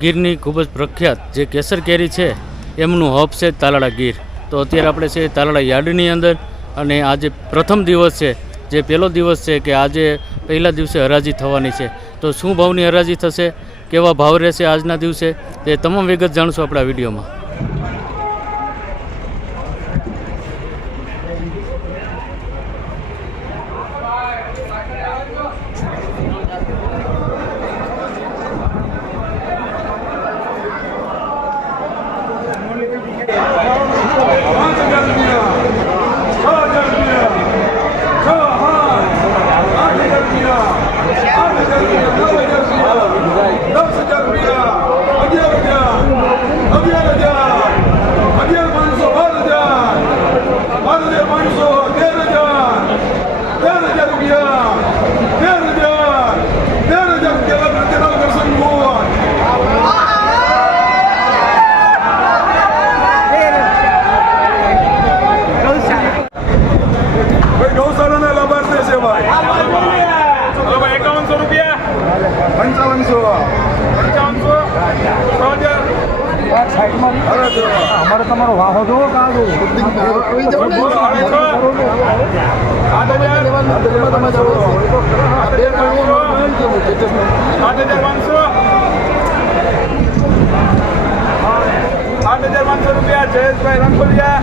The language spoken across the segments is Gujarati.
ગીરની ખૂબ જ પ્રખ્યાત જે કેસર કેરી છે, એમનું હબ છે તાલાળા ગીર. તો અત્યારે આપણે છે તાલાળા યાર્ડની અંદર અને આજે પ્રથમ દિવસ છે, જે પહેલો દિવસ છે કે આજે પહેલા દિવસે હરાજી થવાની છે. તો શું ભાવની હરાજી થશે, કેવા ભાવ રહેશે આજના દિવસે, તે તમામ વિગત જાણશું આપણા વિડીયોમાં પાંચ હજાર રૂપિયા છ હજાર રૂપિયા છ હા આઠ હજાર રૂપિયા આઠ હજાર રૂપિયા નવ હજાર રૂપિયા દસ હજાર રૂપિયા અગિયાર હજાર અગિયાર હજાર અગિયાર પાંચસો બાર હજાર બાર હજાર પાંચસો તેર હજાર તેર હજાર રૂપિયા તેર હજાર તેર હજાર રૂપિયા પ્રત્યેના દર્શન મોહન ભાઈ ગૌશાળાના લાભાર્થી છે ભાઈ હલો ભાઈ એકાવનસો રૂપિયા પંચાવનસો. પંચાવનસો. અમારે તમારો વાહો જોવો કાં સાત હજાર પાંચસો રૂપિયા જયેશભાઈ રંગોલિયા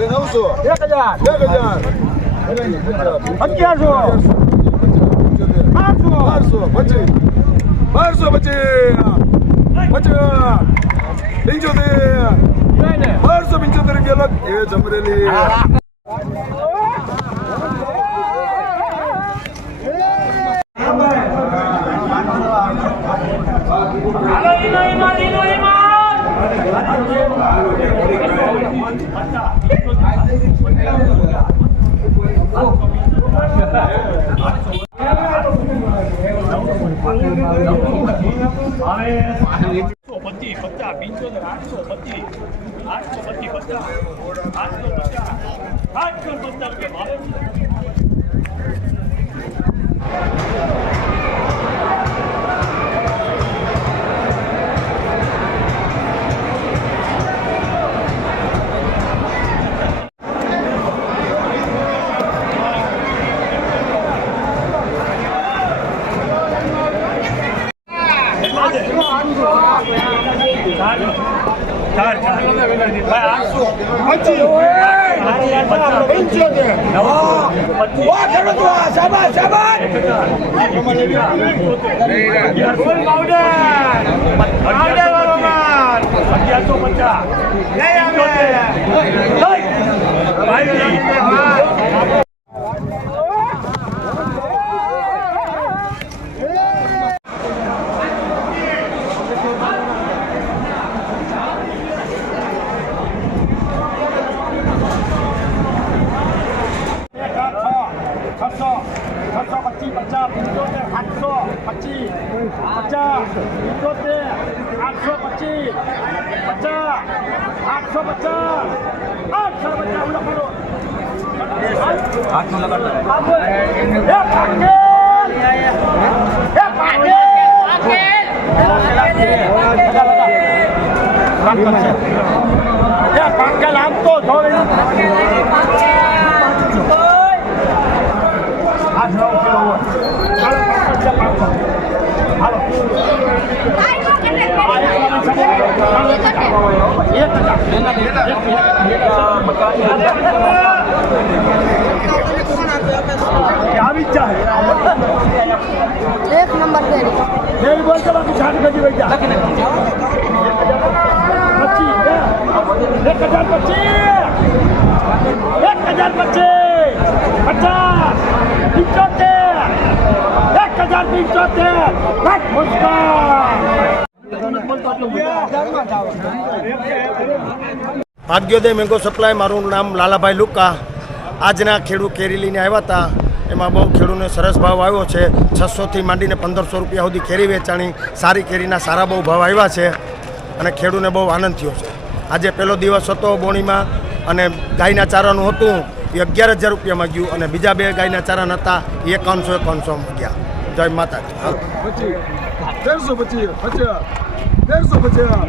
નવસો એક હજાર અગિયારસો આઠસો બારસો પચીસ બારસો પચીસ પચાસ પંચોતેર બારસો પંચોતેર રૂપિયા લખ એ જમરેલી પચાસ આઠસો અગિયારસો પચાસ છસો છસો પચીસ પચાસ પંચોતેર આઠસો પચીસ પંચોતેર આઠસો પચીસ પચાસ આઠસો પચાસ આઠસો પચાસ લખો લગાડતો એ પાકેલ એ પાકેલ એ પાકેલ આમ તો જોઈ આઠ નવ કિલો હોય ચાલો પાંચસો છે પાંચસો હાલો એક હજાર આવી જ જાય એક નંબર કેરી નહીં બોલતો બાકી સાઠ ગજી વહી જા પચીસ એક હજાર પચીસ એક હજાર પચીસ પચાસ પંચોતેર એક હજાર પંચોતેર લાખ મુસ્કાન ભાગ્યોદય મેંગો સપ્લાય મારું નામ લાલાભાઈ લુકા આજના ખેડૂત કેરી લઈને આવ્યા હતા. એમાં બહુ ખેડૂતને સરસ ભાવ આવ્યો છે. છસોથી માંડીને પંદરસો રૂપિયા સુધી કેરી વેચાણી. સારી કેરીના સારા બહુ ભાવ આવ્યા છે અને ખેડૂતને બહુ આનંદ થયો છે. આજે પહેલો દિવસ હતો બોણીમાં અને ગાયના ચારાનું હતું. એ અગિયાર હજાર રૂપિયામાં ગયું અને બીજા બે ગાયના ચારા હતા. એ એકાવનસો એકાવનસોમાં ગયા. જય માતાજી. હાલો. પચીસ તેરસો પચીસ પચાસ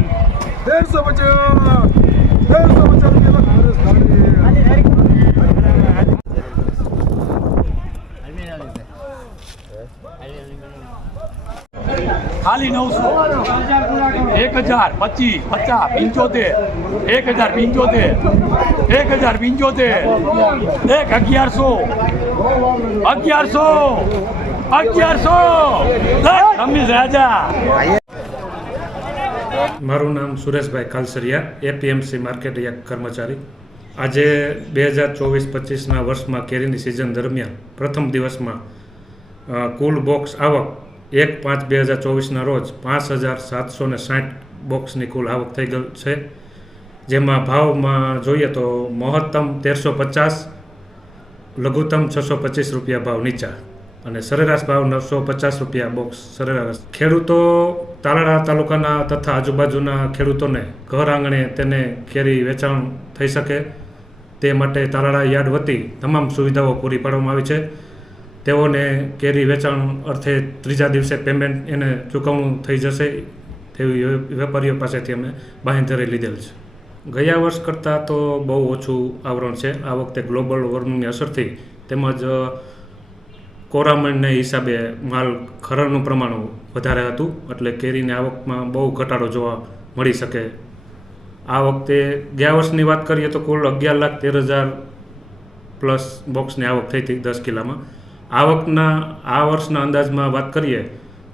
તેરસો પચાસ તેરસો પચાસ તેરસો પચાસ રૂપિયા નરેશ ગાડી ખાલી નવસો એક હજાર પચીસ પચાસ પંચોતેર એક હજાર પંચોતેર એક હજાર પંચોતેર એક અગિયારસો અગિયારસો અગિયારસો રમીશ રાજા મારું નામ સુરેશભાઈ કાલસરિયા એપીએમસી માર્કેટ એક કર્મચારી. આજે બે હજાર ચોવીસ પચીસના વર્ષમાં કેરીની સિઝન દરમિયાન પ્રથમ દિવસમાં કુલ બોક્સ આવક એક પાંચ બે હજાર ચોવીસના રોજ પાંચ હજાર સાતસો ને સાઠ બોક્સની કુલ આવક થઈ ગઈ છે. જેમાં ભાવમાં જોઈએ તો મહત્તમ તેરસો પચાસ, લઘુત્તમ છસો પચીસ રૂપિયા ભાવ નીચા અને સરેરાશ ભાવ નવસો પચાસ રૂપિયા બોક્સ સરેરાશ. ખેડૂતો તાલાળા તાલુકાના તથા આજુબાજુના ખેડૂતોને ઘર આંગણે તેને કેરી વેચાણ થઈ શકે તે માટે તાલાળા યાર્ડ વતી તમામ સુવિધાઓ પૂરી પાડવામાં આવી છે. તેઓને કેરી વેચાણ અર્થે ત્રીજા દિવસે પેમેન્ટ એને ચૂકવણું થઈ જશે તેવી વેપારીઓ પાસેથી અમે બાંહેધરી લીધેલ છે. ગયા વર્ષ કરતાં તો બહુ ઓછું આવરણ છે. આ વખતે ગ્લોબલ વોર્મિંગની અસરથી તેમજ કોરામણને હિસાબે માલ ખરણનું પ્રમાણ વધારે હતું, એટલે કેરીની આવકમાં બહુ ઘટાડો જોવા મળી શકે. આ વખતે ગયા વર્ષની વાત કરીએ તો કુલ અગિયાર લાખ તેર હજાર પ્લસ બોક્સની આવક થઈ હતી દસ કિલ્લામાં આવકના આ વર્ષના અંદાજમાં વાત કરીએ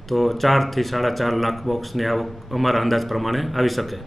તો ચારથી સાડા ચાર લાખ બોક્સની આવક અમારા અંદાજ પ્રમાણે આવી શકે.